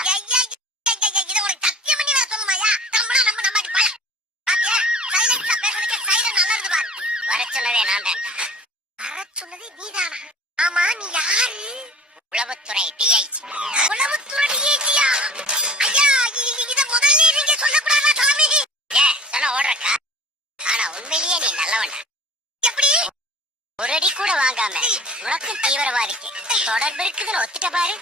இத ஒரு சத்தியம் பண்ணி நான் சொல்லுமாயா நம்மள நம்ம நம்மாடி போய் பாத்தியா சைலன்ஸா பேசுறதுக்கு சைலன்ட் நல்லா இருக்கு பாரு வர சொன்னதே நான் தான்டா வர சொன்னதே நீதானா ஆமா நீ யாரு உளவுத்துறை டிஐஜி உளவுத்துறை டிஐஜியா ஐயா இத முதல்ல நீங்க சொல்லக்கூடாதா சாமி சொன்ன ஓடுறக்கா ஆனா உண்மையிலேயே நீ நல்லவன்டா எப்படி ஒரு அடி கூட வாங்காம உனக்கும் தீவிரவாதிக்கு தொடர்பு இருக்குதுன்னு ஒத்துட்ட பாரு.